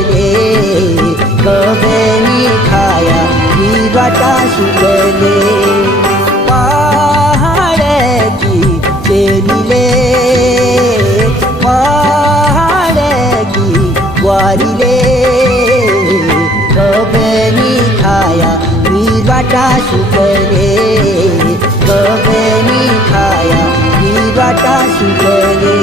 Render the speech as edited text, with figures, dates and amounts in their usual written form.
सुकले कवेनी खाया हिरवाटा सुकले पहाडकी चेलीले पहाडकी बुहारीले कवेनी खाया हिरवाटा सुकले कवेनी खाया हिरवाटा सुकले